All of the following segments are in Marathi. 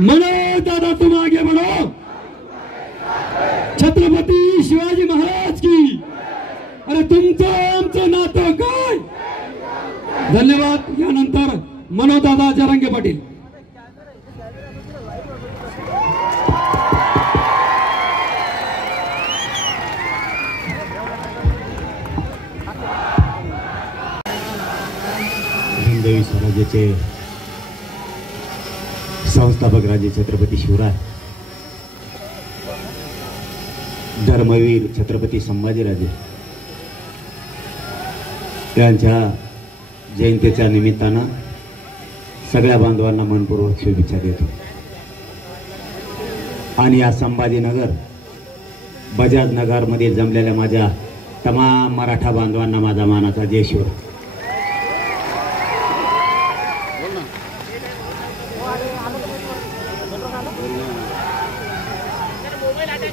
मनोज दादा तुम आगे बढ़ो। छत्रपती शिवाजी महाराज की। अरे तुमचं आमचं नातं काय? धन्यवाद। यानंतर मनोज दादा जरांगे पाटील। हिंदवी स्वराज्याचे संस्थापक राजे छत्रपती शिवराय, धर्मवीर छत्रपती संभाजीराजे यांच्या जयंतीच्या निमित्तानं सगळ्या बांधवांना मनपूर्वक शुभेच्छा देतो। आणि या संभाजीनगर बजाज नगरमध्ये जमलेल्या माझ्या तमाम मराठा बांधवांना माझा मानाचा जय शिवराय।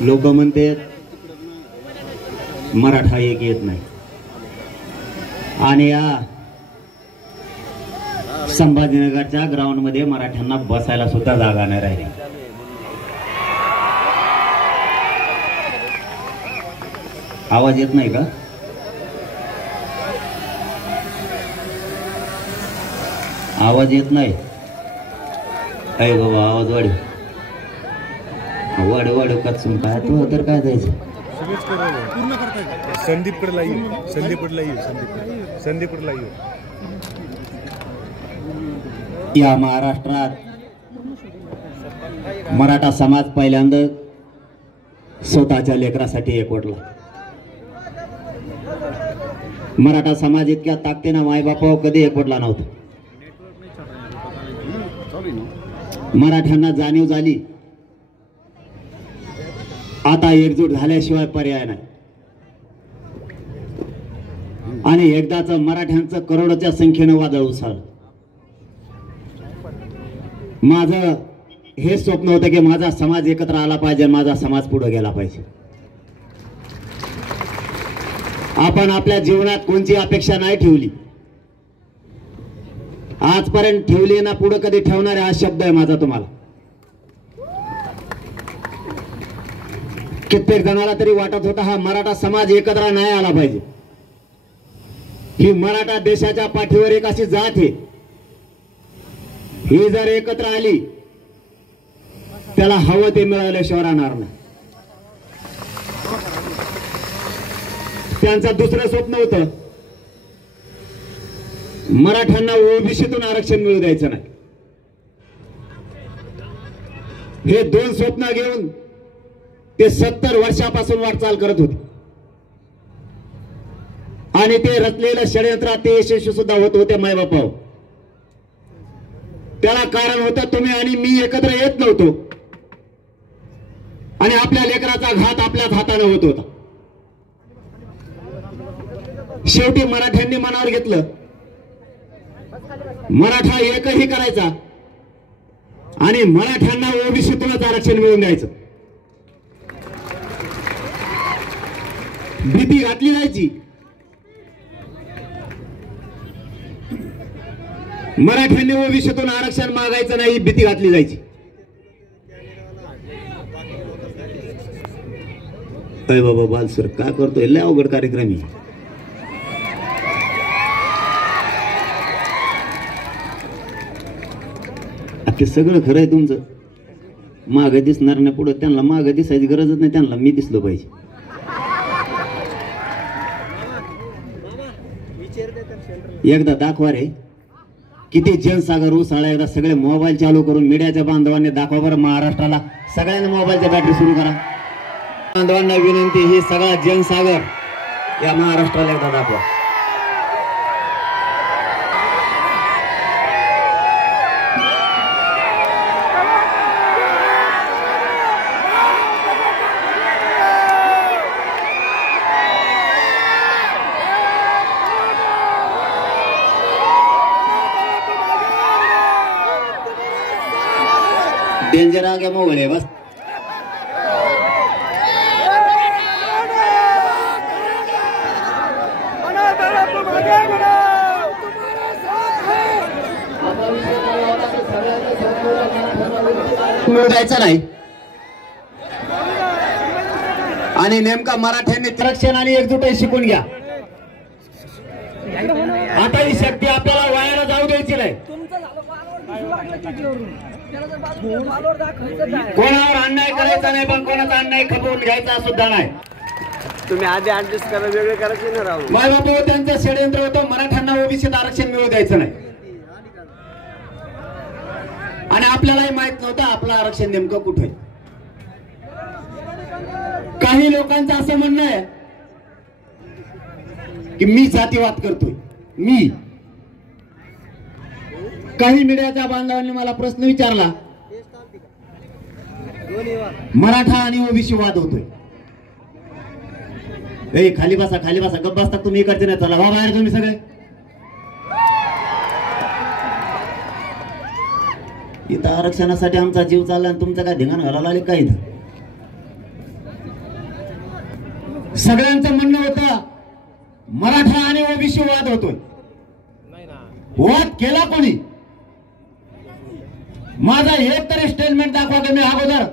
लोक म्हणते मराठा एक येत नाही आणि या संभाजीनगरच्या ग्राउंड मध्ये मराठ्यांना बसायला सुद्धा जागा नाही राहिली। आवाज येत नाही का? आवाज येत नाही? अय बाबा आवाज वाढ वाढ वाढ कचून काय तू तर काय जायचं? संदीपकडे या महाराष्ट्रात मराठा समाज पहिल्यांदा स्वतःच्या लेकरासाठी एकवटला। मराठा समाज इतक्या ताकदीनं मायबापावर कधी एकवटला नव्हता। मराठ्यांना जाणीव झाली आता एकजूट झाल्याशिवाय पर्याय नाही आणि एकदाच मराठ्यांचं करोडोच्या संख्येने वादळ उसळलं। माझं हे स्वप्न होतं की माझा समाज एकत्र आला पाहिजे, माझा समाज पुढे गेला पाहिजे। आपण आपल्या जीवनात कोणती अपेक्षा नाही ठेवली, आजपर्यंत ठेवली ना पुढे कधी ठेवणार हा शब्द आहे माझा तुम्हाला। कित्येक जणाला तरी वाटत होता हा मराठा समाज एकत्र नाही आला पाहिजे। ही मराठा देशाच्या पाठीवर एक अशी जात आहे, ही जर एकत्र आली त्याला हवं ते मिळाल्याशिवाय राहणार नाही। त्यांचं दुसरं स्वप्न होतं मराठ्यांना ओबीसीतून आरक्षण मिळू द्यायचं नाही। हे दोन स्वप्न घेऊन ते 70 वर्षापासून वाटचाल करत होते आणि ते रचलेलं षडयंत्र ते यशस्वी सुद्धा होत होते मायबापावर। त्याला कारण होतं तुम्ही आणि मी एकत्र येत नव्हतो आणि आपल्या लेकराचा घात आपल्याच हाताने होत होता। शेवटी मराठ्यांनी मनावर घेतलं मराठा एकही करायचा आणि मराठ्यांना ओबीसीतूनच आरक्षण मिळवून द्यायचं। भीती घातली जायची, मराठ्यांनी ओबीसीतून आरक्षण मागायचं नाही, भीती घातली जायची। अय बाबा बालसर काय करतोय? लय अवघड कार्यक्रम आहे। ते सगळं खरं आहे तुमचं, मागे दिसणार नाही पुढे, त्यांना मागे दिसायची गरजच नाही, त्यांना मी दिसलो पाहिजे। एकदा दाखवा रे किती जनसागर उसळा, एकदा सगळे मोबाईल चालू करून मीडियाच्या बांधवांनी दाखवा बरं महाराष्ट्राला। सगळ्यांनी मोबाईलच्या बॅटरी सुरू करा। बांधवांना विनंती, ही सगळा जनसागर या महाराष्ट्राला एकदा दाखवा। डेंजर आ गया मोबाइल है बस। तुम्हारे साथ है। मिळू द्यायचं नाही. आणि नेमका मराठ्यांनी आरक्षण आणि एकजूट शिकून घ्या. आता ही शक्ती आपल्याला वायाला जाऊ द्यायची नाही. कोणावर अन्याय करायचा नाही, पण कोणाचा अन्याय खपवून घ्यायचा सुद्धा नाही. तुम्ही आधी ऍडजस्ट करा, वेगळे करायचे ना राहू. माय बापू त्यांचं षडयंत्र होतं मराठ्यांना ओबीसीत आरक्षण मिळू द्यायचं नाही. आणि आपल्यालाही माहित नव्हतं आपलं आरक्षण नेमकं कुठे. काही लोकांचं असं म्हणणं आहे की मी जातीवाद करतोय. मी काही मीडियाच्या बांधवांनी मला प्रश्न विचारला, मराठा आणि ओबीसी वाद होतोय. ए खाली बसा, खाली बसा, गप्प बसता तुम्ही इकडचे नाही, चला वा बाहेर तुम्ही सगळे. इथं आरक्षणासाठी आमचा जीव चालला आणि तुमचं काय धिंगाण घालायला आले काय? इथं सगळ्यांचं म्हणणं होतं मराठा आणि ओबीसी वाद होतोय. वाद केला कोणी? माझा एक तरी स्टेटमेंट दाखवा की मी अगोदर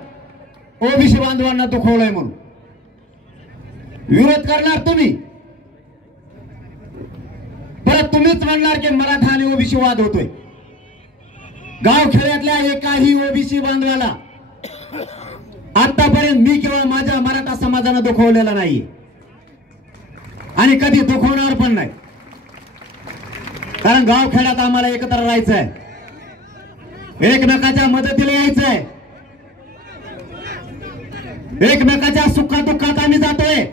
ओबीसी बांधवांना दुखवलंय म्हणून. विरोध करणार तुम्ही, परत तुम्हीच म्हणणार की मराठा आणि ओबीसी वाद होतोय. गाव खेड्यातल्या एकाही ओबीसी बांधवाला आतापर्यंत मी किंवा माझ्या मराठा समाजानं दुखवलेला नाही आणि कधी दुखवणार पण नाही. कारण गाव खेड्यात आम्हाला एकत्र राहायचं आहे, एकमेकाच्या मदतीला यायचं आहे, एकमेकाच्या सुखादुःखात आम्ही जातोय.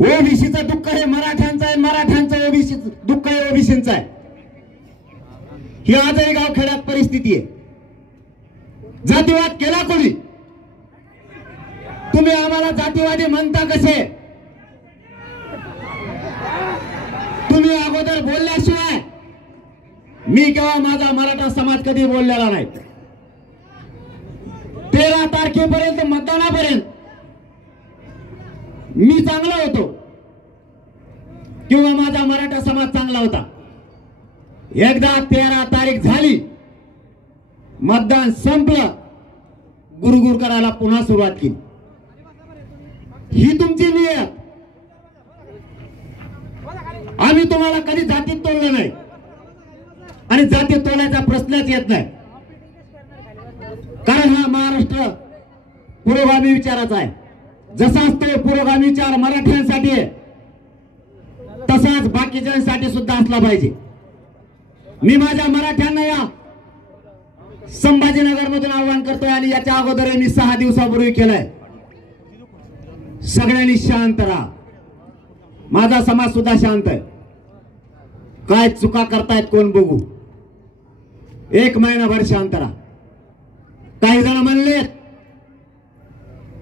ओबीसीचं दुःख हे मराठ्यांचं आहे, मराठ्यांचं ओबीसी दुःख हे ओबीसीचं आहे. ही आजही गाव खेड्यात परिस्थिती आहे. जातीवाद केला कोणी? तुम्ही आम्हाला जातीवादी म्हणता कसे? तुम्ही अगोदर बोलल्याशिवाय मी किंवा माझा मराठा समाज कधी बोललेला नाही. 13 तारखेपर्यंत मतदानापर्यंत मी चांगला होतो किंवा माझा मराठा समाज चांगला होता. एकदा 13 तारीख झाली, मतदान संपलं, गुरगुर करायला पुन्हा सुरुवात केली. ही तुमची नियत. आम्ही तुम्हाला कधी जातीत तोडलं नाही आणि जातीत तोडायचा प्रश्नच येत नाही. कारण हा महाराष्ट्र पुरोगामी विचाराचा आहे. जसा असतो पुरोगामी विचार मराठ्यांसाठी आहे, तसाच बाकीच्यांसाठी सुद्धा असला पाहिजे. मी माझ्या मराठ्यांना या संभाजीनगर मधून आवाहन करतोय आणि याच्या अगोदर मी 6 दिवसापूर्वी केलंय. सगळ्यांनी शांत राहा. माझा समाज सुद्धा शांत आहे. काय चुका करतायत कोण बघू. 1 महिनाभर शांत राहा. काही जण म्हणले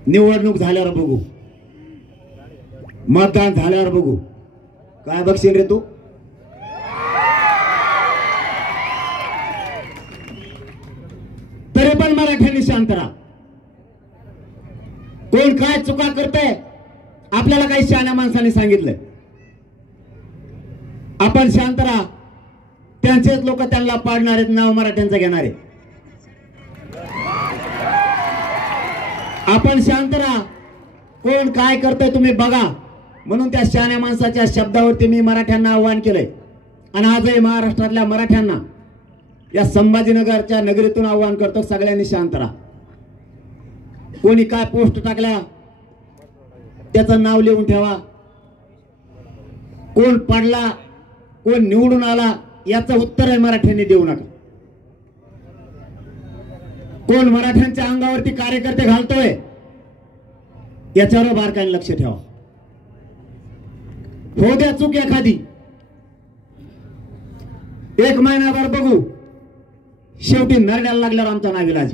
निवडणूक झाल्यावर बघू, मतदान झाल्यावर बघू. काय बघशील रे तू? तरी पण मराठ्यांनी शांत राहा. कोण काय चुका करतंय आपल्याला काही शहाण्या माणसाने सांगितलंय. आपण शांत राहा. त्यांचेच लोक त्यांना पाडणार आहेत, नाव मराठ्यांचं घेणार आहे. आपण शांत राहा. कोण काय करतंय तुम्ही बघा. म्हणून त्या शहाण्या माणसाच्या शब्दावरती मी मराठ्यांना आवाहन केलंय आणि आजही महाराष्ट्रातल्या मराठ्यांना या संभाजीनगरच्या नगरीतून आवाहन करतो, सगळ्यांनी शांत राहा. कोणी काय पोस्ट टाकल्या त्याचं नाव लिहून ठेवा. कोण पडला, कोण निवडून आला याचं उत्तर आहे मराठ्यांनी देऊ नका. कोण मराठ्यांच्या अंगावरती कार्यकर्ते घालतोय याच्यावर बारकाईने लक्ष ठेवा. हो द्या चूक एखादी, 1 महिनाभर बघू. शेवटी नरड्याला लागल्यावर आमचा नाविलाज.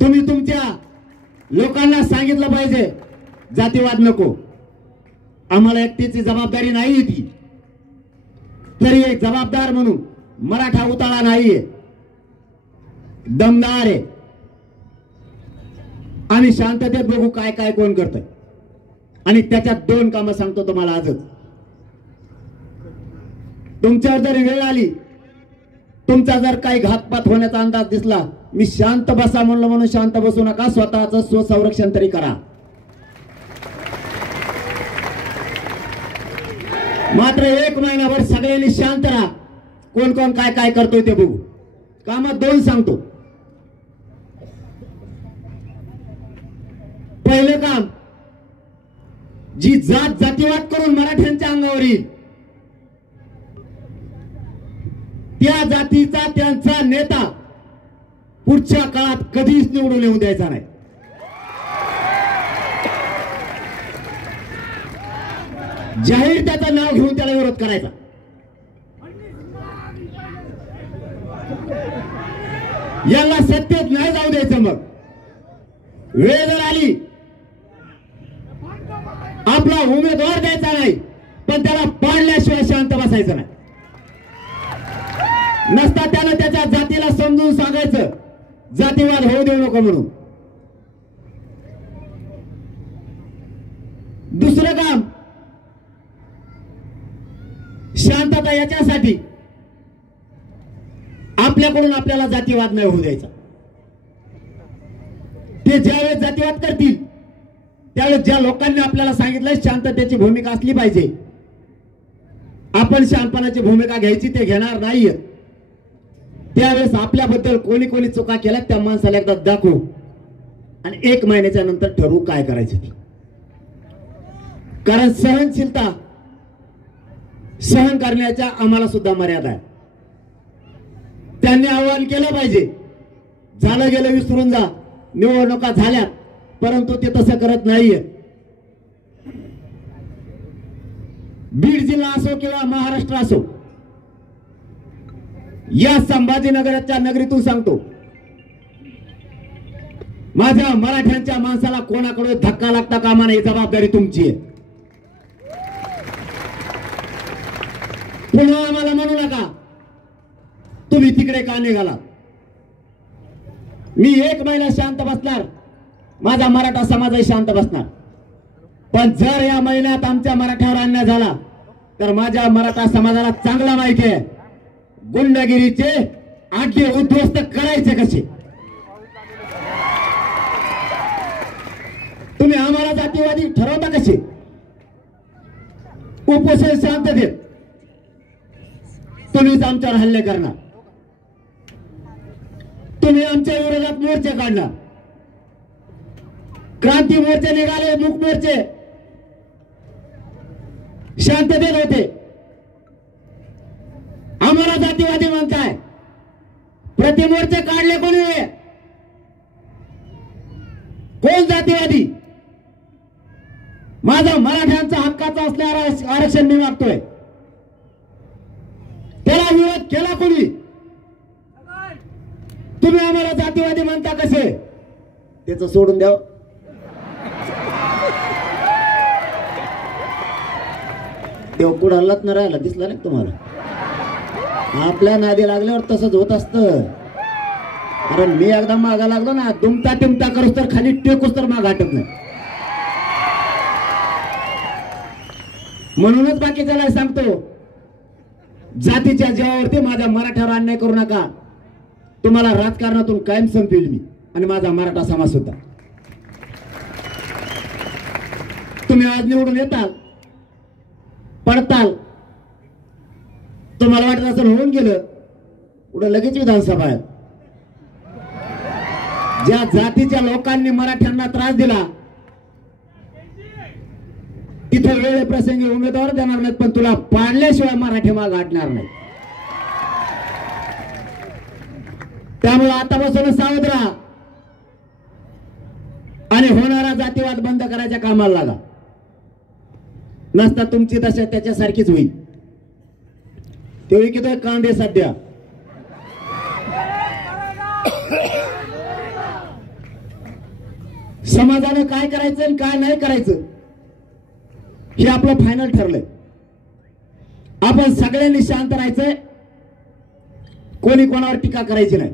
तुम्ही तुमच्या लोकांना सांगितलं पाहिजे जातीवाद नको. आम्हाला एकटीची जबाबदारी नाही ती. तरी एक जबाबदार म्हणून मराठा उताळा नाहीये, दमदार आहे. आम्ही शांततेत बघू काय काय कोण करतंय. आणि त्याच्यात 2 कामं सांगतो तुम्हाला आजच. तुमच्यावर जरी वेळ आली तुमचा जर काही घातपात होण्याचा अंदाज दिसला, मी शांत बसा म्हणलं म्हणून शांत बसू नका, स्वतःचं स्वसंरक्षण तरी करा. मात्र 1 महिनाभर सगळ्यांनी शांत राहा. कोण कोण काय काय करतोय ते बघू. कामात 2 सांगतो. पहिलं काम, जी जात जातीवाद करून मराठ्यांच्या अंगावर येईल, त्या जातीचा त्यांचा नेता पुढच्या काळात कधीच निवडून येऊ द्यायचा नाही. जाहीर त्याचं नाव घेऊन त्याला विरोध करायचा. याला सत्तेत नाही जाऊ द्यायचं. मग वेळ जर आली, आपला उमेदवार द्यायचा नाही, पण त्याला पाडल्याशिवाय शांत बसायचं नाही. नसता त्यानं त्याच्या जातीला समजून सांगायचं, जातीवाद होऊ देऊ नको म्हणून. दुसरं काम, शांतता याच्यासाठी आपल्याकडून आपल्याला जातीवाद नाही होऊ द्यायचा. ते ज्यावेळेस जातीवाद करतील त्यावेळेस ज्या लोकांनी आपल्याला सांगितलंय शांततेची भूमिका असली पाहिजे, आपण शांतपणाची भूमिका घ्यायची ते घेणार नाहीये. त्यावेळेस आपल्याबद्दल कोणी कोणी चुका केल्या त्या माणसाला एकदा दाखवू आणि 1 महिन्याच्या नंतर ठरवू काय करायचं ते. कारण सहनशीलता सहन करण्याच्या आम्हाला सुद्धा मर्यादा आहे. त्यांनी आवाहन केलं पाहिजे, झालं गेलं विसरून जा, निवडणुका झाल्यात, परंतु ते तसं करत नाहीये. बीड जिल्हा असो किंवा महाराष्ट्र असो, या संभाजीनगरच्या नगरीतून सांगतो, माझ्या मराठ्यांच्या माणसाला कोणाकडे धक्का लागता कामा नये, जबाबदारी तुमची आहे. पुन्हा आम्हाला म्हणू नका तुम्ही तिकडे का निघाला. मी 1 महिना शांत बसणार, माझा मराठा समाजही शांत बसणार. पण जर या महिन्यात आमच्या मराठ्यावर अन्याय झाला तर माझ्या मराठा समाजाला चांगला माहिती आहे गुंडगिरीचे आडे उद्ध्वस्त करायचे कसे. तुम्ही आम्हाला जातीवादी ठरवता कसे. उपोषण शांततेत तुम्हीच आमच्यावर हल्ले करणार, तुम्ही आमच्या विरोधात मोर्चे काढणार. क्रांती मोर्चे निघाले, मूक मोर्चे शांततेत होते. आम्हाला जातीवादी म्हणताय, प्रतिमोर्चे काढले कोणी. कोण जातीवादी. माझा मराठ्यांचा हक्काचा असणारा आरक्षण मी मागतोय, त्याला विरोध केला कोणी. तुम्ही आम्हाला जातीवादी म्हणता कसे. त्याचं सोडून द्याव. देव कुडालाच न राहिला, दिसला नाही तुम्हाला. आपल्या नादी लागल्यावर तसंच होत असतं. कारण मी एकदा मागा लागलो ना, दुमता टिमता करूस तर खाली टेकूस तर माग हटत नाही. म्हणूनच बाकीच्याला सांगतो, जातीच्या जीवावरती माझ्या मराठ्यावर अन्याय करू नका. तुम्हाला राजकारणातून कायम संपवेल मी आणि माझा मराठा समाज सुद्धा. तुम्ही आज निवडून येताल, पडताल, तुम्हाला वाटत असं होऊन गेलं, पुढे लगेच विधानसभा आहे. ज्या जातीच्या लोकांनी मराठ्यांना त्रास दिला तिथे वेळे प्रसंगी उमेदवार देणार नाहीत, पण तुला पाडल्याशिवाय मराठी माग हटणार नाही. त्यामुळे आतापासून सावध राहा आणि होणारा जातीवाद बंद करायच्या कामाला लागा. नसता तुमची दशा त्याच्यासारखीच होईल. ते विकतोय कांदे सध्या. समाजाने काय करायचं आणि काय नाही करायचं हे आपलं फायनल ठरलंय. आपण सगळ्यांनी शांत राहायचंय, कोणी कोणावर टीका करायची नाही.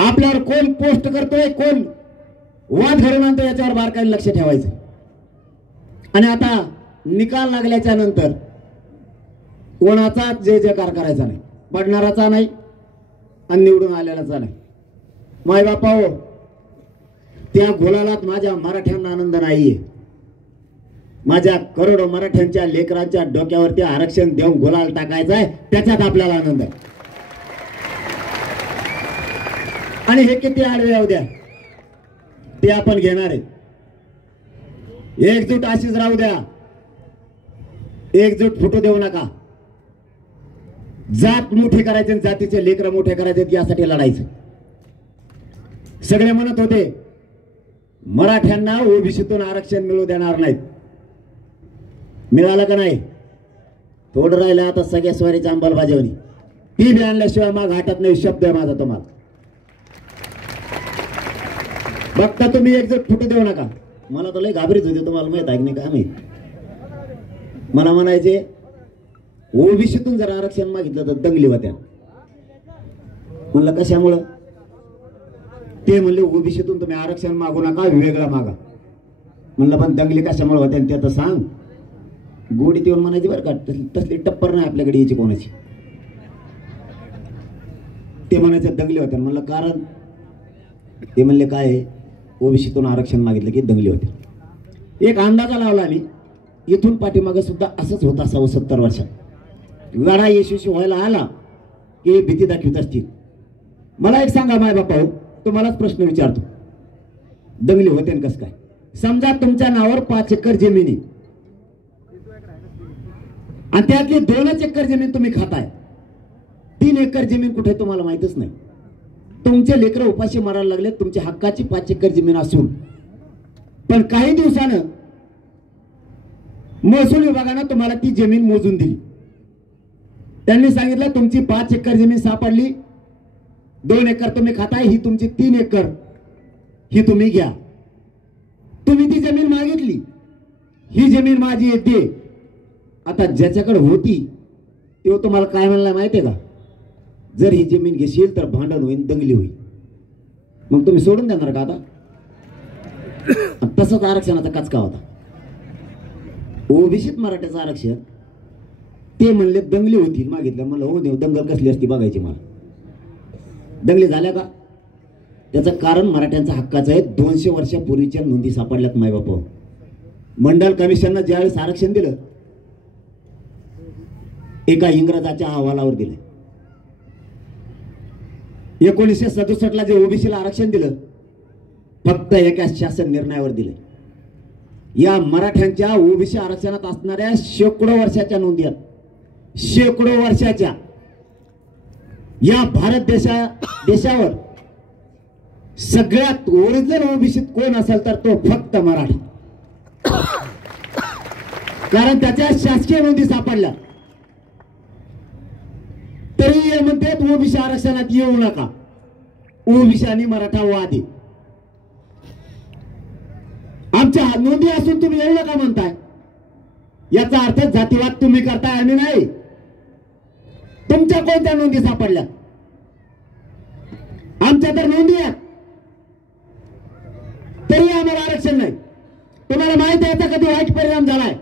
आपल्यावर कोण पोस्ट करतोय, कोण वाद घडवून आणतोय याच्यावर बारकाईने लक्ष ठेवायचं. आणि आता निकाल लागल्याच्या नंतर कोणाचा जय जयकार करायचा नाही. पडणाराचा नाही आणि निवडून आलेलाचा नाही. माय बापा हो, त्या गुलालात माझ्या मराठ्यांना आनंद नाहीये. माझ्या करोडो मराठ्यांच्या लेकरांच्या डोक्यावरती आरक्षण देऊन गुलाल टाकायचा आहे, त्याच्यात आपल्याला आनंद आहे. आणि हे किती आडवे येऊ द्या, ते आपण घेणार आहे. एकजूट अशीच राहू द्या, एकजूट फुटू देऊ नका. जात मोठे करायचे, जातीचे लेकर मोठे करायचे, यासाठी लढायचं. सगळे म्हणत होते मराठ्यांना ओबीसीतून आरक्षण मिळू देणार नाहीत. मिळालं का नाही? थोडं राहिलं आता सगळ्या स्वारीची अंमलबजावणी. ती बी आणल्याशिवाय माग हटत नाही, शब्द आहे माझा तुम्हाला. बघता तुम्ही एकजूट फुटू देऊ नका. मला तर लय घाबरीत होते, तुम्हाला माहित आहे नाही का? आम्ही मला म्हणायचे ओबीसीतून जर आरक्षण मागितलं तर दंगली होत्या. म्हणलं कशामुळं? ते म्हणले ओबीसीतून तुम्ही आरक्षण मागू नका, वेगळा मागा. म्हणलं पण दंगली कशामुळे होत्या ते तर सांग. गोडीत येऊन म्हणायची बरं का, तसली टप्पर नाही आपल्याकडे यायची कोणाची. ते म्हणायचे दंगली होत्या. म्हणलं कारण? ते म्हणले काय, ओबीसीतून आरक्षण मागितलं की दंगली होते. एक अंदाजा लावला मी, इथून पाठीमागे सुद्धा असंच होत असावं. 70 वर्षात लढा यशस्वी व्हायला आला की भीती दाखवित असतील. मला एक सांगा माय बापा हो, तुम्हालाच प्रश्न विचारतो, दंगली होते कस काय? समजा तुमच्या नावावर 5 एकर जमिनी आणि त्यातली 2च एकर जमीन तुम्ही खाताय. 3 एकर जमीन कुठे तुम्हाला माहितच नाही. तुमचे लेकरं उपाशी मारायला लागले, तुमच्या हक्काची 5 एकर जमीन असून. पण काही दिवसानं महसूल विभागानं तुम्हाला ती जमीन मोजून दिली. त्यांनी सांगितलं तुमची 5 एकर जमीन सापडली, 2 एकर तुम्ही खाताय, ही तुमची 3 एकर, ही तुम्ही घ्या. तुम्ही ती जमीन मागितली, ही जमीन माझी येते. आता ज्याच्याकडे होती तेव्हा तुम्हाला काय म्हणला माहितीये का? जर ही जमीन घेशील तर भांडण होईल, दंगली होईल. मग तुम्ही सोडून देणार का आता? तसंच आरक्षणाचा कचका होता. ओबीसीत मराठ्याचं आरक्षण ते म्हणले दंगली होतील, मागितलं. म्हणलं हो देव, दंगल कसली असती बघायची मला. दंगली झाल्या का? त्याचं कारण मराठ्यांचा हक्काचं आहे. 200 वर्षापूर्वीच्या नोंदी सापडल्यात माय बापा. मंडल कमिशननं ज्यावेळेस आरक्षण दिलं, एका इंग्रजाच्या अहवालावर दिलं. 1967 ला जे ओबीसीला आरक्षण दिलं, फक्त एका शासन निर्णयावर दिलं. या मराठ्यांच्या ओबीसी आरक्षणात असणाऱ्या शेकडो वर्षाच्या नोंदी आहेत. शेकडो वर्षाच्या. या भारत देशावर सगळ्यात ओरिजिनल ओबीसीत कोण असेल तर तो फक्त मराठा. कारण त्याच्या शासकीय नोंदी सापडल्या. तरी म्हणतात ओबीसी आरक्षणात येऊ नका. ओबीसी आणि मराठा वादी. आमच्या नोंदी असून तुम्ही येऊ नका म्हणताय, याचा अर्थ जातीवाद तुम्ही करताय आम्ही नाही. तुमच्या कोणत्या नोंदी सापडल्या? आमच्या तर नोंदी आहेत, तरी आम्हाला आरक्षण नाही. तुम्हाला माहिती आहे याचा कधी वाईट परिणाम झालाय?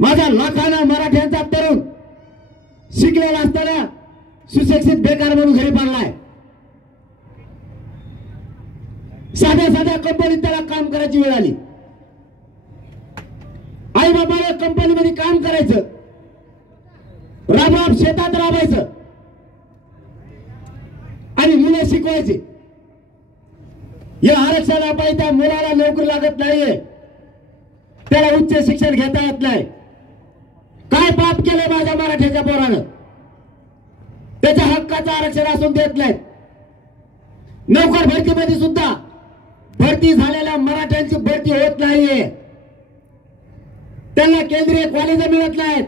माझा लाखांना मराठ्यांचा तरुण शिकलेला असताना सुशिक्षित बेकार म्हणून घरी पडलाय. साध्या साध्या कंपनीत त्याला काम करायची वेळ आली. आई बाबाला कंपनीमध्ये काम करायचं, राब शेतात राबायचं आणि मुलं शिकवायचे. या आरक्षणापायी त्या मुलाला नोकरी लागत नाहीये, त्याला उच्च शिक्षण घेता येत नाही. काय पाप केलंय माझ्या मराठ्याच्या पोरानं? त्याच्या हक्काचं आरक्षण असून देत नाहीत. नोकर भरतीमध्ये सुद्धा भरती झालेल्या मराठ्यांची भरती होत नाहीये. त्यांना केंद्रीय कॉलेज मिळत नाहीत.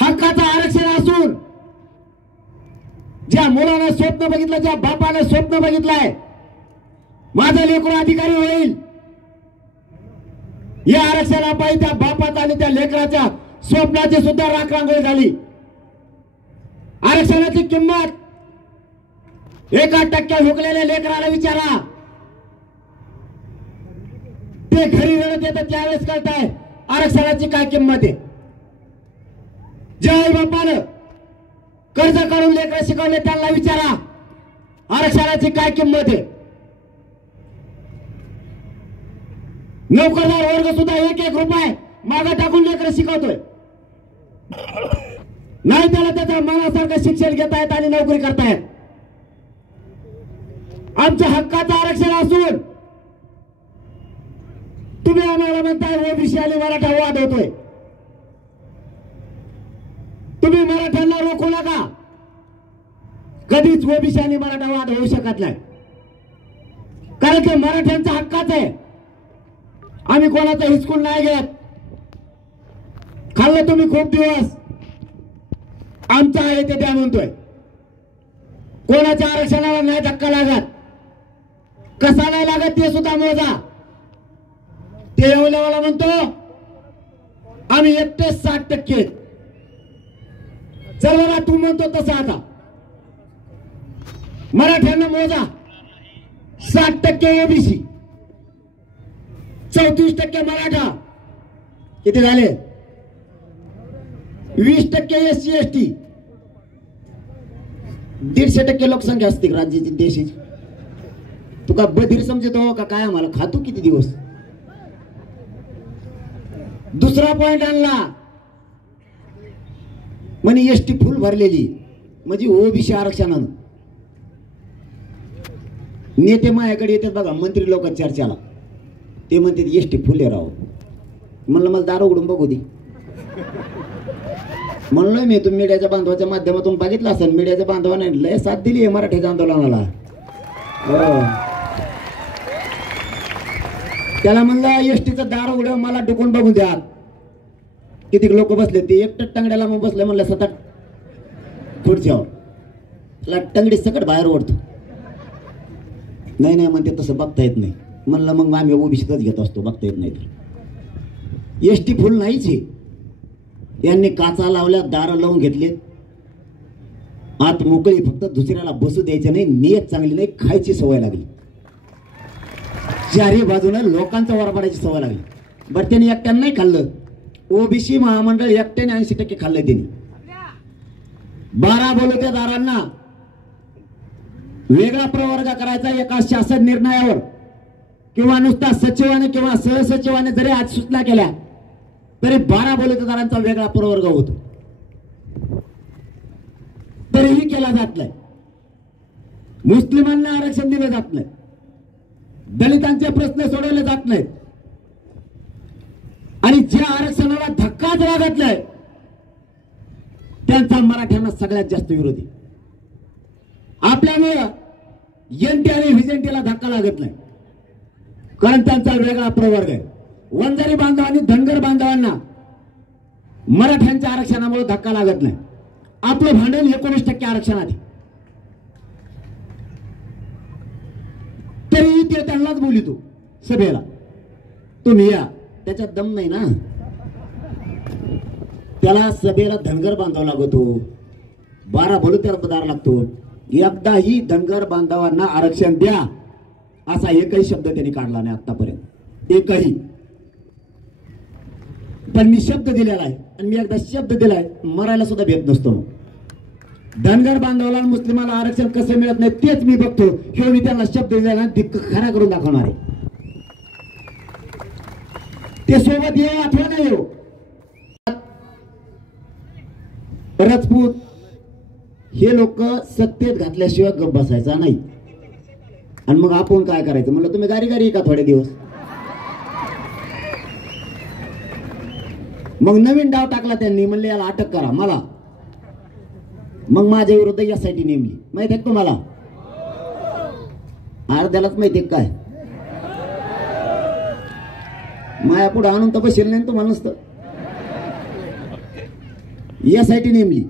हक्काचं आरक्षण असून ज्या मुलानं स्वप्न बघितलं, ज्या बापानं स्वप्न बघितलंय माझा लेकरू अधिकारी होईल, या आरक्षणापायी त्या बापाचा आणि त्या लेकराच्या स्वप्नाची सुद्धा राखरांगोळी झाली. आरक्षणाची किंमत 1% हुकलेल्या लेकराला विचारा. ते घरी रडत येतं त्यावेळेस कळताय आरक्षणाची काय किंमत आहे. ज्या आई बापानं कर्ज काढून लेकरं शिकवले त्यांना विचारा आरक्षणाची काय किंमत आहे. नोकरदार वर्ग सुद्धा 1-1 रुपये मागे टाकून लेकरं शिकवतोय. नाही त्याला त्याच्या मनासारखं शिक्षण घेतायत आणि नोकरी करतायत. आमच्या हक्काचं आरक्षण असून तुम्ही आम्हाला म्हणताय ओबीसी आणि मराठा वाद होतोय. तुम्ही मराठ्यांना रोखू नका. कधीच ओबीसी आणि मराठा वाद होऊ शकत नाही. कारण की मराठ्यांचा हक्काच आहे. आम्ही कोणाचा हिसकून नाही घेत. खाल्लं तुम्ही खूप दिवस, आमचं आहे ते द्या म्हणतोय. कोणाच्या आरक्षणाला नाही धक्का लागत. कसा नाही लागत ते सुद्धा मोजा. ते येवल्यावाला म्हणतो आम्ही एकटे 60%. चल बघा तू म्हणतो तसं आता मराठ्यांना मोजा. 60% ओबीसी, 34% मराठा, किती झाले? 20% SC ST, 150% लोकसंख्या असते राज्याची देशाची. तू का बधीर समजतो का काय? आम्हाला खातो किती दिवस. दुसरा पॉइंट आणला म्हणे एसटी फुल भरलेली म्हणजे ओबीसी आरक्षणानं. नेते माझ्याकडे येतात बघा, मंत्री लोक चर्चाला, ते म्हणतात एसटी फुले राव. म्हणलं मला दार उघडून बघू दे. म्हणलोय मी, तुम्ही मीडियाच्या बांधवाच्या माध्यमातून बघितलं असेल. मीडियाच्या बांधवाने लय साथ दिली आहे मराठ्याच्या आंदोलनाला. त्याला म्हणलं एसटीचं दार उघड, मला डुकून बघून द्या. किती लोक बसले, ते एकटं टंगड्याला मग बसले. म्हणलं 7-8 खुर्च्यावर, त्याला टंगडी सकट बाहेर ओढतो. नाही म्हणते तसं बघता येत नाही. म्हणलं मग आम्ही ओबीसीतच घेत असतो, बघता येत नाही तर. एसटी फुल नाहीच आहे. यांनी काचा लावल्या, दार लावून घेतले, आत मोकळी, फक्त दुसऱ्याला बसू द्यायचं नाही. नियत चांगली नाही, खायची सवय लागली. चारी बाजूने लोकांचा वर पडायची सवय लागली. बरं त्यांनी एकट्यानं नाही खाल्लं. ओबीसी महामंडळ एकट्याने 80% खाल्लंय त्यांनी. 12 बोलवत्या दारांना वेगळा प्रवर्ग करायचा एका शासन निर्णयावर, किंवा नुसता सचिवाने किंवा सहसचिवाने जरी आज सूचना केल्या तरी 12 बोलवतेदारांचा वेगळा प्रवर्ग होतो. तरीही केला जात नाही. मुस्लिमांना आरक्षण दिलं जात नाही. दलितांचे प्रश्न सोडवले जात नाहीत. आणि ज्या आरक्षणाला धक्काच लागत नाही त्यांचा मराठ्यांना सगळ्यात जास्त विरोधी. आपल्यामुळे एनटी आणि व्हिजेंटीला धक्का लागत नाही, कारण त्यांचा वेगळा प्रवर्ग आहे. वंजारी बांधवांनी धनगर बांधवांना मराठ्यांच्या आरक्षणामुळे धक्का लागत नाही. आपलं भांडण 19% आरक्षणात, तरीही ते त्यांनाच बोलितो सभेला, तुम्ही या. त्याच्यात दम नाही ना. त्याला सभेला धनगर बांधावा लागतो, 12 बलुतेदार लागतो. एकदाही धनगर बांधवांना आरक्षण द्या असा एकही शब्द त्यांनी काढला नाही आतापर्यंत, एकही. पण मी शब्द दिलेला आहे, आणि मी एकदा शब्द दिलाय, मरायला सुद्धा भेट नसतो. धनगर बांधवाला आणि मुस्लिमाला आरक्षण कसं मिळत नाही तेच मी बघतो. हे मी त्यांना शब्द दिलेला खरा करून दाखवणार आहे. ते सोबत येऊ अथवा नाही येऊ. राजपूत हे लोक सत्तेत घातल्याशिवाय गप बसायचा नाही. आणि मग आपण काय करायचं? म्हणलं तुम्ही गारी का थोडे दिवस. मग नवीन डाव टाकला त्यांनी, म्हणले याला अटक करा मला. मग माझ्या विरुद्ध SIT नेमली. माहित आहे तुम्हाला? अर्ध्यालाच माहिती काय. माया पुढे आणून तर बसेल नाही तुम्हाला नसतं. SIT नेमली.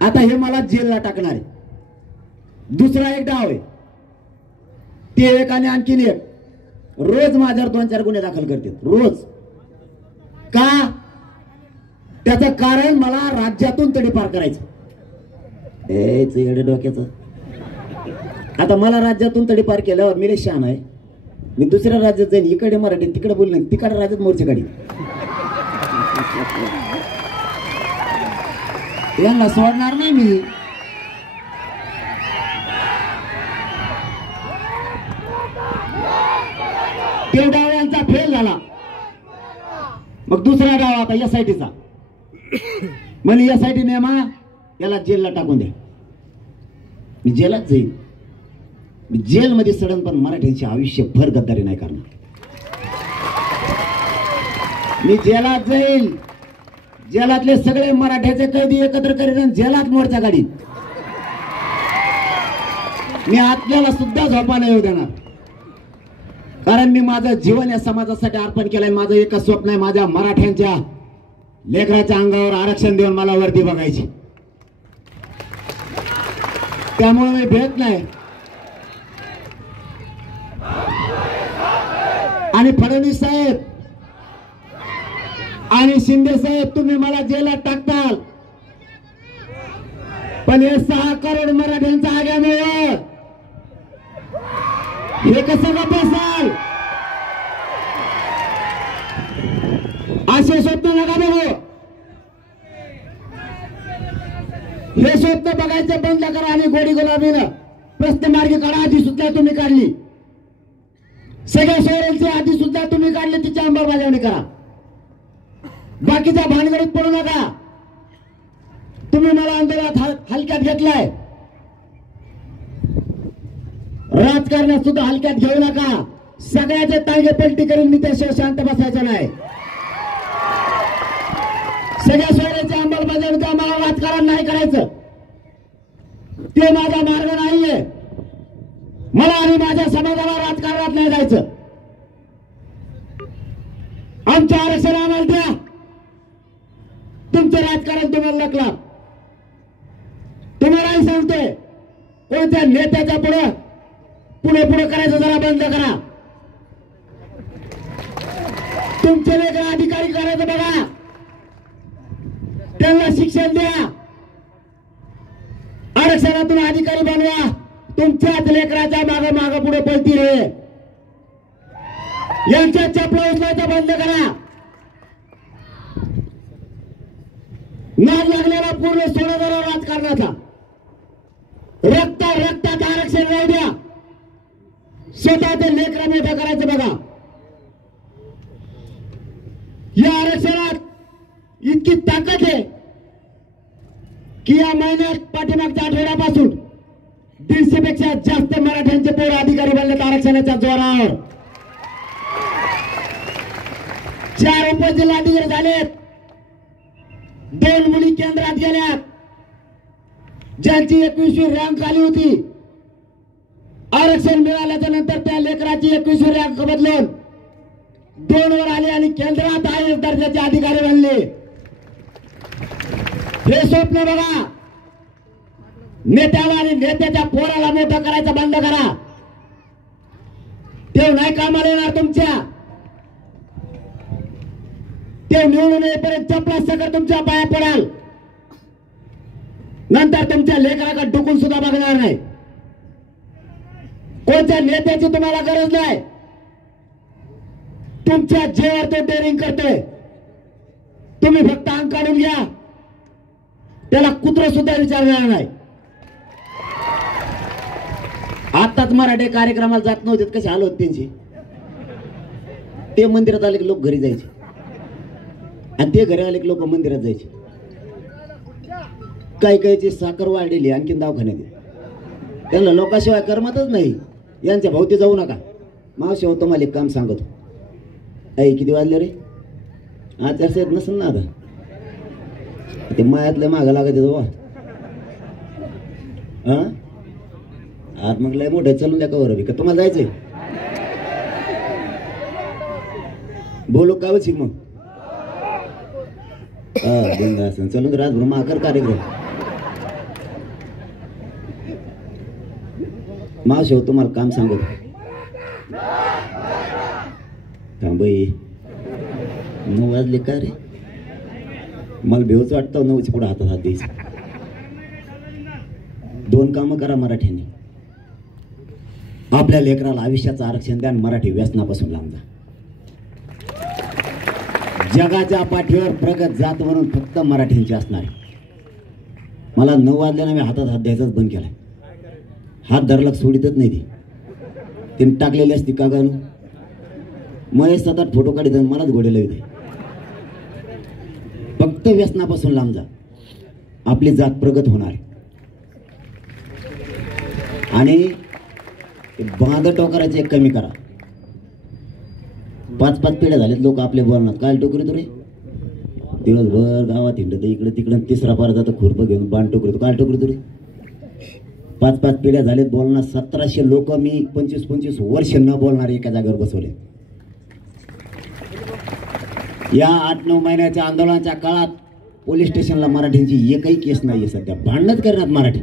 आता हे मला जेलला टाकणार आहे. दुसरा एक डाव आहे, ते एक आणि आणखीन एक. रोज माझ्यावर 2-4 गुन्हे दाखल करतात रोज. का? त्याचं कारण मला राज्यातून तडीपार करायचं. डोक्याचं. आता मला राज्यातून तडीपार केल्यावर मी शान आहे. मी दुसऱ्या राज्यात जाईन, इकडे मराठी तिकडे बोलले, तिकडे राज्यात मोर्चे काढी. यांना सोडणार नाही मी. तो डाव यांचा फेल झाला. मग दुसरा डाव आता एसआयटीचा. म्हणजे एसआयटी नेमा याला जेलला टाकून द्या. मी जेलात जाईल. मी जेलमध्ये सडन पण मराठ्यांची आयुष्यभर गद्दारी नाही करणार. मी जेलात जाईल. जेलातले सगळे मराठ्याचे कैदी एकत्र करीन जेलात मोर्चा काढीन. मी आत्म्याला सुद्धा झोपा नाही येऊ देणार. कारण मी माझं जीवन या समाजासाठी अर्पण केलंय. माझं एकच स्वप्न आहे, माझ्या मराठ्यांच्या लेकराच्या अंगावर आरक्षण देऊन मला वरती बघायची. त्यामुळे मी भेट नाही. आणि फडणवीस साहेब आणि शिंदे साहेब तुम्ही मला जेलात टाकताल, पण हे 6 करोड मराठ्यांचा आग्यामुळे हे कसं का बसाल? असे स्वप्न नका बघू. हे स्वप्न बघायचं बंद करा आणि गोडी गुलाबीनं प्रश्न मार्गी काढा. आधी सुद्धा तुम्ही काढली. सगळ्या सोयऱ्यांची आधी सुद्धा तुम्ही काढली. तिची अंमलबजावणी करा. बाकीच्या भानगडीत पडू नका. तुम्ही मला आंदोलनात हलक्यात घेतलाय. राजकारणात सुद्धा हलक्यात घेऊ नका. सगळ्याचे तांगे पलटी करून मी त्याशिवाय शांत बसायचं नाही. सगळ्या सोयऱ्याची अंमलबजावणी आम्हाला राजकारण नाही करायचं. ते माझा मार्ग नाहीये. मला आणि माझ्या समाजाला राजकारणात नाही जायचं. आमचं आरक्षण आम्हाला द्या. तुमचं राजकारण तुम्हाला नकला. तुम्हालाही सांगतोय, कोणत्या नेत्याच्या पुढे करायचं जरा बंद करा. तुमचे लेकर अधिकारी करायचं बघा. त्यांना शिक्षण द्या. आरक्षणातून अधिकारी बनवा. तुमच्याच लेकराच्या माग पुढे पळती रे. यांच्या चपला उचलायचं बंद करा. नाग लागलेला पूर्ण सोडा जरा राजकारणाचा. रक्तात आरक्षण राहू द्या. स्वतः ते लेकरा मोठं करायचं बघा. या आरक्षणात इतकी ताकद आहे की या महिन्यात पाठीमागच्या आठवड्यापासून 150 पेक्षा जास्त मराठ्यांचे पोर अधिकारी बनलेत आरक्षणाच्या जोरावर. 4 उपजिल्हाधिकारी झालेत. 2 मुली केंद्रात गेल्यात. ज्यांची 21वी रँक आली होती, आरक्षण मिळाल्याच्या नंतर त्या लेकराची 21वी रँक बदलून 2 वर आले आणि केंद्रात IAS दर्जाचे अधिकारी बनले. हे स्वप्न बघा. नेत्याला आणि नेत्याच्या पोराला मोठं करायचं बंद करा. ते नाही कामाला येणार तुमच्या. ते निवडून येईपर्यंत चपला सकट तुमच्या पाया पडाल. नंतर तुमच्या लेकराकडे डुकून सुद्धा बघणार नाही. कोणत्या नेत्याची तुम्हाला गरज नाही. तुमच्या जेवर तो डेअरिंग करतोय. तुम्ही फक्त अंक काढून घ्या. त्याला कुत्र सुद्धा विचारणार नाही. आताच मराठे कार्यक्रमाला जात नव्हते, कसे हाल होते त्यांचे. ते मंदिरात आले की लोक घरी जायचे आणि ते घरी आले की लोक मंदिरात जायचे. काही साखर वाढलेली आणखीन दवाखान्यात. त्यांना लोकाशिवाय करमतच नाही. यांच्या भोवती जाऊ नका. मावशी हो तुम्हाला एक काम सांगतो. आई किती वाजले रे? आचारसंहिता नसेल ना आता. ते मायातल्या मागं लागत बाबा. आज मग लय मोठं चालून द्या का का तुम्हाला जायचंय? बोलो का वची मग चलून राजभर माकर कार्यक्रम. मावशी हो तुम्हाला काम सांगतो. थांबई 9 वाजले का रे? मला भेवच वाटतं 9च्या पुढे हातात हात द्यायचं. 2 कामं करा मराठ्यांनी. आपल्या लेकराला आयुष्याचं आरक्षण द्या आणि मराठी व्यसनापासून लांब जा. जगाच्या पाठीवर प्रगत जात म्हणून फक्त मराठ्यांची असणार आहे. मला 9 वाजल्यानं मी हातात हात द्यायचाच बंद केलाय. हात धरला सोडितच नाही ती. तिने टाकलेली असती का गाणू महेश 7-8 फोटो काढित मलाच घोडे लावित. फक्त व्यसनापासून लांब जा, आपली जात प्रगत होणार. आणि बांध टोकराचे एक कमी करा. 5-5 पिढ्या झालेत लोक आपले बोलणार काय टोकरी तुरे दिवसभर गावात हिंडत इकडे तिकडे. तिसरा पार जातो खुरपं घेऊन बाण टोकरी तो काय टोकरी तुरे. 5-5 पिढ्या झालेत बोलणार. 1700 लोक मी 25-25 वर्ष न बोलणार एका जागेवर बसवले. या 8-9 महिन्याच्या आंदोलनाच्या काळात पोलीस स्टेशनला मराठींची एकही केस नाहीये. सध्या भांडणच करण्यात मराठी.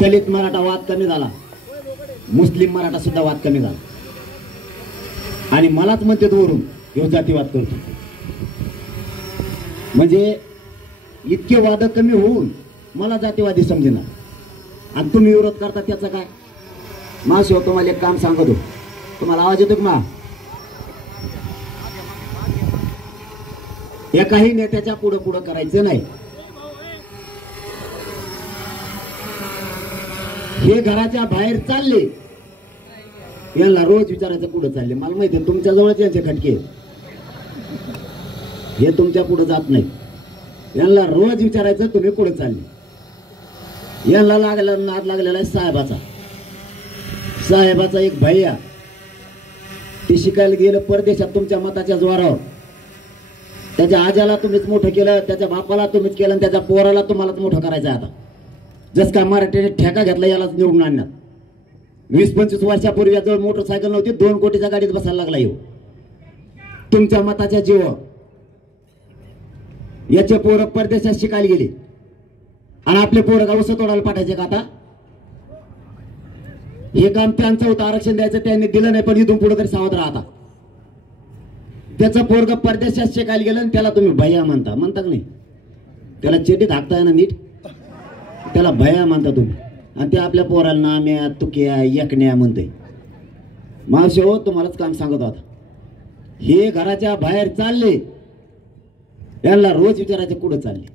दलित मराठा वाद कमी झाला, मुस्लिम मराठा सुद्धा वाद कमी झाला. आणि मलाच म्हणते वरून ह्यो जातीवाद करतो. म्हणजे इतके वाद कमी होऊन मला जातीवादी समजेना. आणि तुम्ही विरोध करता त्याचं काय. मावशी तुम्हाला एक काम सांगतो, तुम्हाला आवाज येतो का. एकाही नेत्याच्या पुढं पुढं करायचं नाही. हे घराच्या बाहेर चालले यांना रोज विचारायचं कुठं चालले. मला माहिती आहे तुमच्या जवळच यांचे खटके हे तुमच्या पुढे जात नाही. यांना रोज विचारायचं तुम्ही कुठे चालले. यांना लागलेला नाद लागलेला आहे साहेबाचा एक भैया ते शिकायला गेलं परदेशात तुमच्या मताच्या जोरावर. त्याच्या आजाला तुम्हीच मोठं केलं, त्याच्या बापाला तुम्हीच केलं, आणि त्याच्या पोराला तुम्हालाच मोठं करायचं आहे. आता जस काय मराठीने ठेका घेतला यालाच निवडून आणण्यात. 20-25 वर्षापूर्वी याजवळ मोटरसायकल नव्हती, 2 कोटीच्या गाडीत बसायला लागला येऊ. तुमच्या मताच्या जीव याचे पोरं परदेशात शिकायला गेले आणि आपले पोरं गाव तोडायला पाठायचे का. आता हे काम त्यांचं होतं, आरक्षण द्यायचं त्यांनी दिलं नाही. पण इथून पुढे तरी सावध राहता. त्याचं पोरग परदेशात शिकायला गेलं आणि त्याला तुम्ही भैया म्हणता का नाही. त्याला चेटीत हाकताय ना नीट, त्याला भैया म्हणता तुम्ही. आणि ते आपल्या पोराला नाम्या तुक्या एकण्या म्हणते. मावशी हो तुम्हालाच काम सांगत होता. हे घराच्या बाहेर चालले यांना रोज विचारायचे कुठं चालले.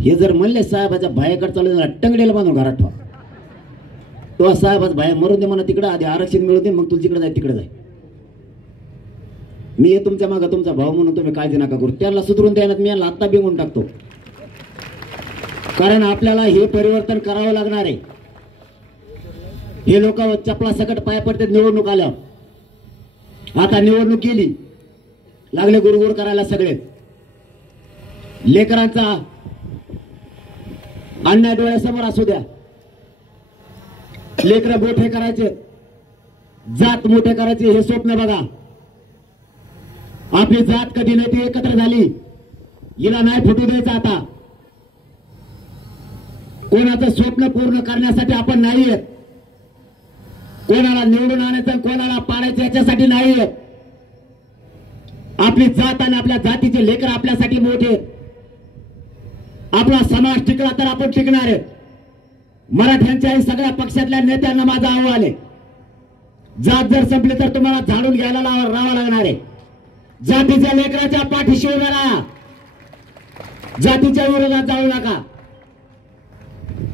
हे जर म्हणले साहेबाच्या बाहेरकडे चालले टंगडीला बांधून घरात ठेवा. तो साहेबाचा बाहेर मरून दे म्हणा तिकडे, आधी आरक्षण मिळू दे, मग तू तिकडे जाय तिकडे जाय. मी तुमच्या मागं तुमचा भाऊ म्हणून तुम्ही काळजी नका करू. त्यांना सुधरून द्यायला मी यांना आत्ता बिंगून टाकतो. कारण आपल्याला हे परिवर्तन करावं लागणार आहे. हे लोक चपला सकट पाय पडतात निवडणूक आल्यावर. आता निवडणूक केली लागले गुरगुर करायला सगळे. लेकरांचा अन्याय डोळ्यासमोर असू द्या. लेकरं मोठे करायचे, जात मोठे करायचे हे स्वप्न बघा. आपली जात कधी नाही ती एकत्र झाली, हिला नाही फुटू द्यायचं. आता कोणाचं स्वप्न पूर्ण करण्यासाठी आपण नाही आहेत. कोणाला निवडून आणायचं कोणाला पाडायचं याच्यासाठी नाही आहेत. आपली जात आणि आपल्या जातीचे लेकर आपल्यासाठी मोठे. आपला समाज टिकला तर आपण टिकणार आहेत. मराठ्यांच्याही सगळ्या पक्षातल्या नेत्यांना माझं आव्हान आहे, जात जर संपली तर तुम्हाला झाडून घ्यायला राहावं लागणार आहे. जातीच्या लेकराच्या पाठीशी उभे राहा, जातीच्या विरोधात जाऊ नका.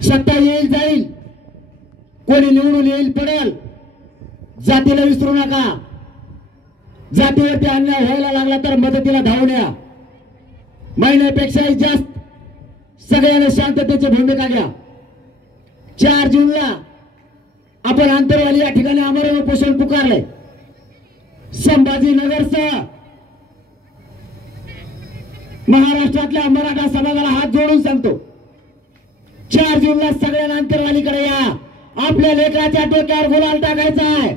सत्ता येईल जाईल, कोणी निवडून येईल पडेल, जातीला विसरू नका. जातीवरती अन्याय व्हायला लागला तर मदतीला धावून या. महिन्यापेक्षाही जास्त सगळ्यांना शांततेची भूमिका घ्या. 4 जूनला आपण आंतरवाली या ठिकाणी आमरण उपोषण पुकारलंय. संभाजीनगरसह महाराष्ट्रातल्या मराठा समाजाला हात जोडून सांगतो, 4 जूनला सगळ्यांना आंतरवालीकडे या. आपल्या लेकराच्या डोक्यावर गुलाल टाकायचा आहे.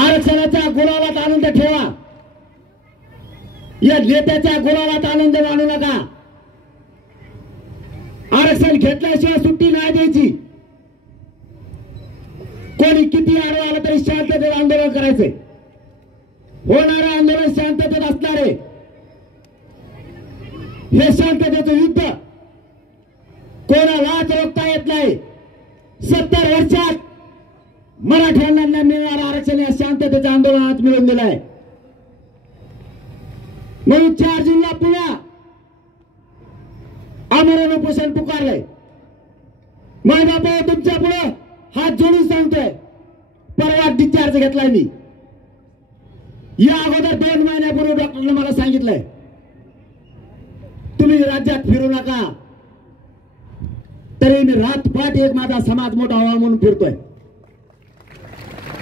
आरक्षणाच्या गुलालात आनंद ठेवा, या नेत्याच्या गुलालात आनंद मानू नका. आरक्षण घेतल्याशिवाय सुट्टी नाही द्यायची. कोणी किती आडवा आलं तरी शांततेत आंदोलन करायचंय. होणारं आंदोलन शांततेत असणार आहे. हे शांततेचं युद्ध कोणालाच रोखता येत नाही. 70 वर्षात मराठ्यांना मिळणारं आरक्षण या शांततेचं आंदोलनात मिळवून दिलंय. म्हणून 4 जूनला पुन्हा आमरण उपोषण पुकारलंय. माय बाबा तुमच्या पुढे हात जोडून सांगतोय, परवा डिस्चार्ज घेतलाय मी. या अगोदर 2 महिन्यापूर्वी डॉक्टरने मला सांगितलंय तुम्ही राज्यात फिरू नका, तरी मी रातपाट एक माझा समाज मोठा व्हावा म्हणून फिरतोय.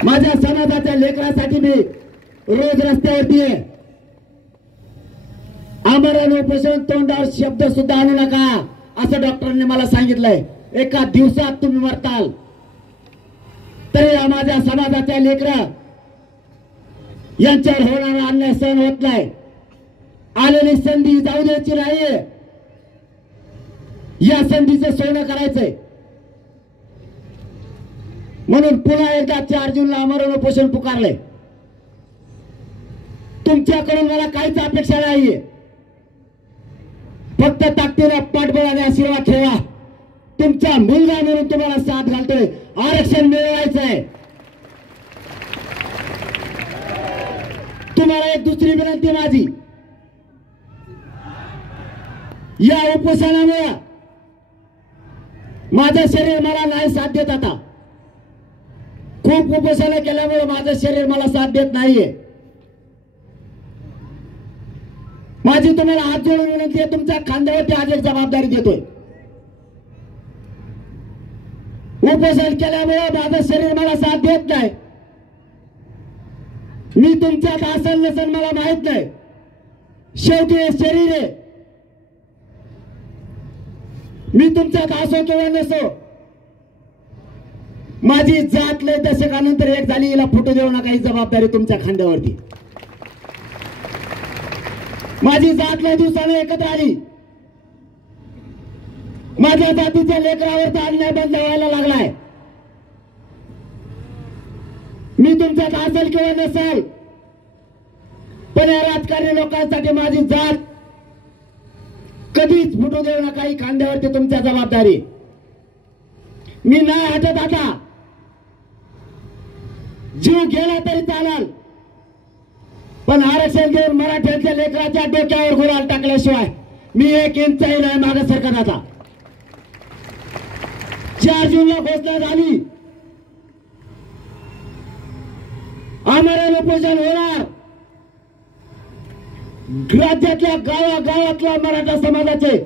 माझ्या समाजाच्या लेकरासाठी मी रोज रस्त्यावरती आहे. आमरण उपोषण तोंडावर शब्द सुद्धा आणू नका असं डॉक्टरांनी मला सांगितलंय. एका दिवसात तुम्ही मरताल, तरी माझ्या समाजाच्या लेकरा यांच्यावर होणारा अन्याय सहन होत नाही. आलेली संधी जाऊ द्यायची नाहीये. या संधीचं सोनं करायचंय. म्हणून पुन्हा एकदा 4 जूनला आमरण उपोषण पुकारलंय. तुमच्याकडून मला काहीच अपेक्षा नाहीये. फक्त ताकदीनं पाठबळाने आशीर्वाद ठेवा. तुमचा मुलगा म्हणून तुम्हाला साथ घालतोय. आरक्षण मिळवायचंय. तुम्हाला एक दुसरी विनंती माझी, या उपोषणामुळे माझं शरीर मला नाही साथ देत. आता खूप उपोषण केल्यामुळे माझं शरीर मला साथ देत नाहीये. माझी तुम्हाला हात जोडून विनंती आहे, तुमच्या खांद्यावरती आज एक जबाबदारी देतोय. उपोषण केल्यामुळे माझं शरीर मला साथ देत नाही. मी तुमच्यात असेल नसेल मला माहित नाही. शेवटी हे शरीर आहे. मी तुमच्यात असो किंवा नसो, माझी जात लय दशकानंतर एक झाली, हिला फुटू देऊ नका. ही जबाबदारी तुमच्या खांद्यावरती. माझी जात लय दिवसाने एकत्र आली. माझ्या जातीच्या लेकरावरचा अन्याय बंद व्हायला लागलाय. मी तुमच्यात असेल किंवा नसेल, पण या राजकारणी लोकांसाठी माझी जात कधीच फुटू देऊ नका. ही खांद्यावरती तुमच्या जबाबदारी. मी नाही हटत. आता जीव गेला तरी चालेल, पण आरक्षण घेऊन मराठ्यांच्या लेकराच्या डोक्यावर गुलाल टाकल्याशिवाय मी 1 इंचही नाही मागे सरकत. आता 4 जूनला घोषणा झाली, आमरण उपोषण होणार. राज्यातल्या गावागावातल्या मराठा समाजाचे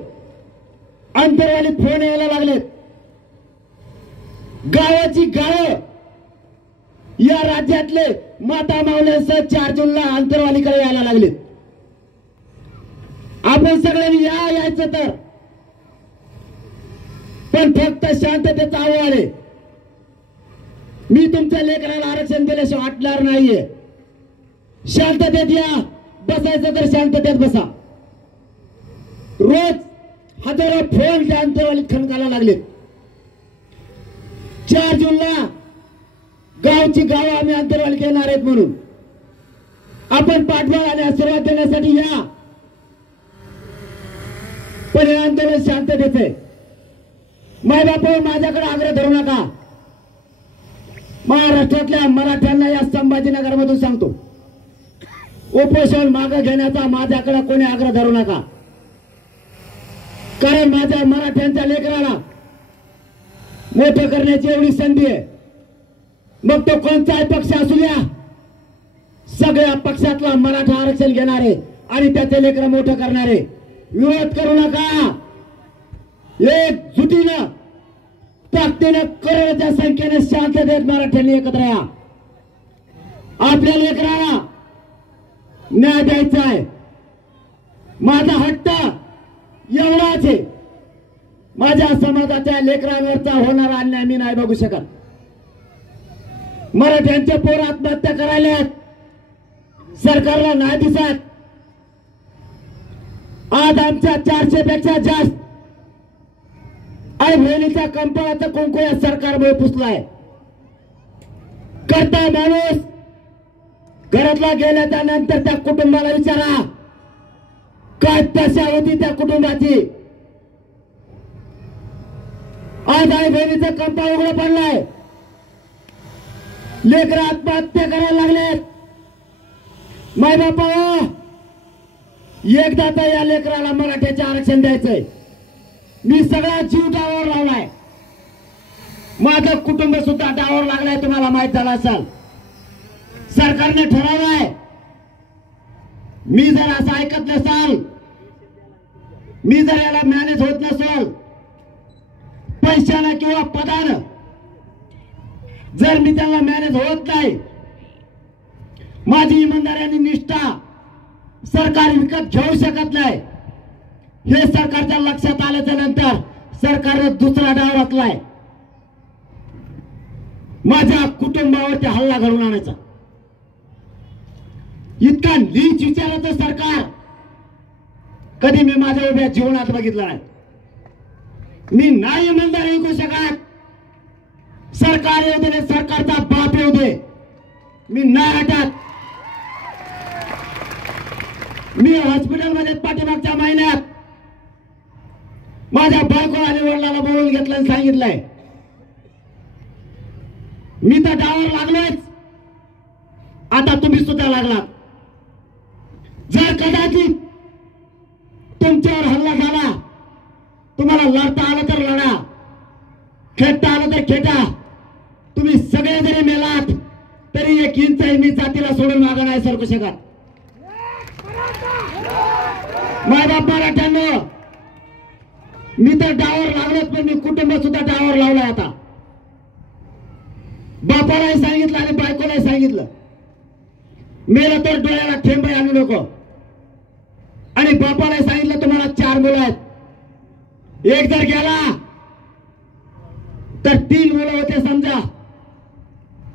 अंतरवाली फोन यायला लागलेत. गावाची गाव या राज्यातले माता मावल्यांसह 4 जूनला अंतरवालीकडे यायला लागलेत. आपण सगळ्यांनी यायचं तर, पण फक्त शांततेचं आव्हान आहे. मी तुमच्या लेकराला आरक्षण दिल्याशिवाय वाटणार नाहीये. शांततेत या. बसायचं तर शांततेत बसा. रोज हजारो फोन त्या अंतरवालीत खणकायला लागलेत. 4 जूनला गावची गाव आम्ही अंतरवाली घेणार आहेत म्हणून आपण पाठबळ आणि आशीर्वाद देण्यासाठी या. पण हे आंदोलन शांततेचं आहे. माय बापा माझ्याकडे आग्रह धरू नका. महाराष्ट्रातल्या मराठ्यांना या संभाजीनगर मधून सांगतो, उपोषण मागे घेण्याचा माझ्याकडे कोणी आग्रह धरू नका. कारण माझ्या मराठ्यांच्या लेकराला मोठं करण्याची एवढी संधी आहे. मग तो कोणताही पक्ष असू द्या, सगळ्या पक्षातला मराठा आरक्षण घेणारे आणि त्याचे लेकरं मोठं करणारे. विरोध करू नका. एकजुटीनं ताकदीनं करोडच्या संख्येने शांततेत मराठ्यांनी एकत्र या. आपल्या लेकराला न्याय द्यायचा आहे. माझा हट्ट एवढाच आहे, माझ्या समाजाच्या लेकरांवरचा होणारा अन्याय मी नाही बघू शकत. मराठ्यांचे पोर आत्महत्या करायला सरकारला नाही दिसत. आज आमच्या 400 पेक्षा जास्त आई बहिणीच्या कंपाळाचं कुंकू या सरकारमुळे पुसलाय. करता माणूस घरातला गेल्याच्या नंतर त्या कुटुंबाला विचारा काय दशा होती त्या कुटुंबाची. आज आई बहिणीचं कंपाळ उघडं पडलाय. लेकरं आत्महत्या करायला लागलेत. माय बापा एकदा तर या लेकराला मराठ्याचे आरक्षण द्यायचंय. मी सगळा जीव डावावर लावलाय. माझं कुटुंब सुद्धा डावावर लागलाय. तुम्हाला माहित झालं असेल. सरकारने ठरवलंय. मी जर असं ऐकत नसाल, मी जर याला मॅनेज होत नसेल पैशानं किंवा पदानं, जर मी त्याला मॅनेज होत नाही, माझी इमानदारी आणि निष्ठा सरकार विकत घेऊ शकत नाही, हे सरकारच्या लक्षात आल्याच्या नंतर सरकारने दुसरा डाव रचलाय. माझ्या कुटुंबावरती हल्ला घडवून आणायचा. इतका नीच विचाराचं सरकार कधी मी माझ्या उभ्या जीवनात बघितलं नाही. मी नाही इमानदारी विकू शकत. सरकार येऊ दे, सरकारचा बाप येऊ दे, मी नाही हटत. मी हॉस्पिटलमध्ये पाठीमागच्या महिन्यात माझ्या बायको आणि वडिलांना बोलून घेतलं आणि सांगितलंय, मी तर डावावर लागलोच, आता तुम्ही सुद्धा लागला. जर कदाचित तुमच्यावर हल्ला झाला, तुम्हाला लढता आलं तर लढा, खेळता आलं तर खेटा. तुम्ही सगळे जरी मेलात तरी एक इंचही मी जातीला सोडून मागं नाही सरकू शकत. माझ्या मराठ्यांनो, मी तर डावावर लागलोच, पण मी कुटुंब सुद्धा डावावर लावलाय. आता बापालाही सांगितलं आणि बायकोलाही सांगितलं, मेलं तर डोळ्याला ठेंबही आणू नको. आणि बापालाही सांगितलं, तुम्हाला 4 मुलं आहेत, एक जर गेला तर 3 मुलं होते समजा.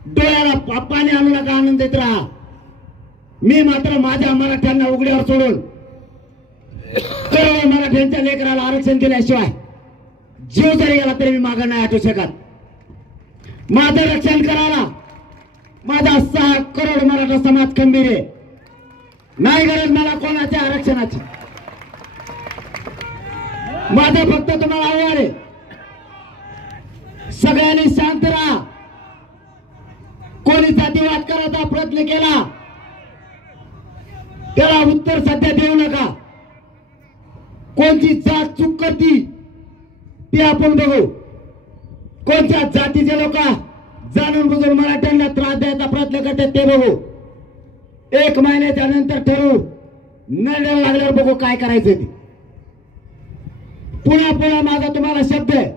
डोळ्याला पाणी आणू नका, आनंद देत राहा. मी मात्र माझ्या मराठ्यांना उघड्यावर सोडून करोडो मराठ्यांच्या लेकराला आरक्षण दिल्याशिवाय जीव जरी गेला तरी मी मागे नाही हटू शकत. माझं रक्षण करायला माझा 6 करोड मराठा समाज खंबीर आहे. नाही गरज मला कोणाच्या आरक्षणाची. माझं फक्त तुम्हाला आव्हान आहे, सगळ्यांनी शांत राहा. कोणी जातीवाद करायचा प्रयत्न केला त्याला उत्तर सध्या देऊ नका. कोणती जात चूक करती ते आपण बघू. कोणत्या जातीचे लोक जाणून बुजून मराठ्यांना त्रास द्यायचा प्रयत्न करतात ते बघू. 1 महिन्याच्या नंतर ठरवू, निर्णय लागल्यावर बघू काय करायचं ते. पुन्हा माझा तुम्हाला शब्द आहे,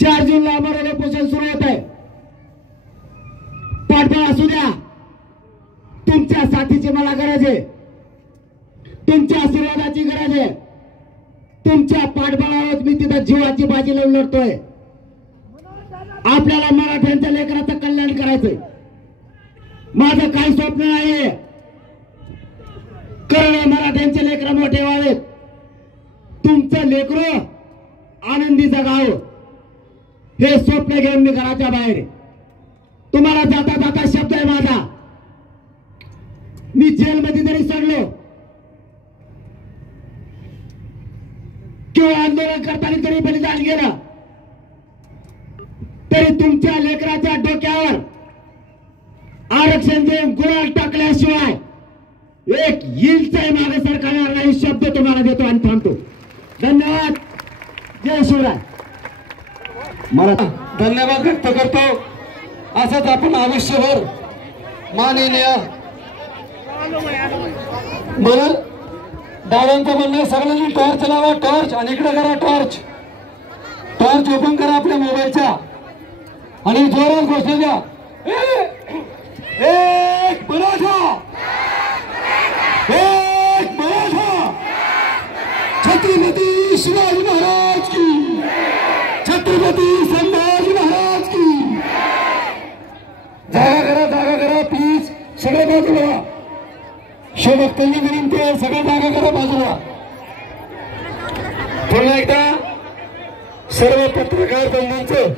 4 जूनला आम्हाला उपोषण सुरू होत आहे. पाठबळ असू द्या. तुमच्या साथीची मला गरज आहे, तुमच्या आशीर्वादाची गरज आहे. तुमच्या पाठबळावर मी तिथं जीवाची बाजी लावून लढतोय. आपल्याला मराठ्यांच्या लेकराचं कल्याण करायचंय. माझं काही स्वप्न नाहीये करोडो मराठ्यांचे लेकर मोठे व्हावेत, तुमचं लेकरं आनंदी जगावं, हे स्वप्न घेऊन मी घराच्या बाहेर. तुम्हाला जाता जाता शब्द आहे माझा, मी जेलमध्ये जरी सडलो किंवा आंदोलन करताना तरी बलिदान गेलं तरी तुमच्या लेकराच्या डोक्यावर आरक्षण देऊन गुलाल टाकल्याशिवाय एक इंचही मागे सरकारणार नाही. शब्द तुम्हाला देतो आणि थांबतो. धन्यवाद. जय शिवराय. मला धन्यवाद व्यक्त करतो. असंच आपण आयुष्यभर माननीय म्हणून दादांचं म्हणणं, सगळ्यांनी टॉर्च लावा, टॉर्च, आणि इकडे करा टॉर्च. टॉर्च ओपन करा आपल्या मोबाईलच्या आणि जोरात घोषणा द्या, एक मराठा, एक मराठा. छत्रपती शिवाजी महाराज की, छत्रपती संभाजी महाराज की. जागा करा प्लीज. सगळे बाजूला. शिवभक्तांनी विनंती आहे, सगळे जागा करा बाजूला. पुन्हा एकदा सर्व पत्रकार बंधूंचं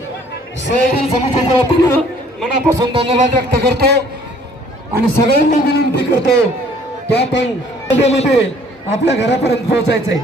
सहयोगी समितीच्या वतीनं मनापासून धन्यवाद व्यक्त करतो आणि सगळ्यांना विनंती करतो की आपण मध्ये आपल्या घरापर्यंत पोहोचायचंय.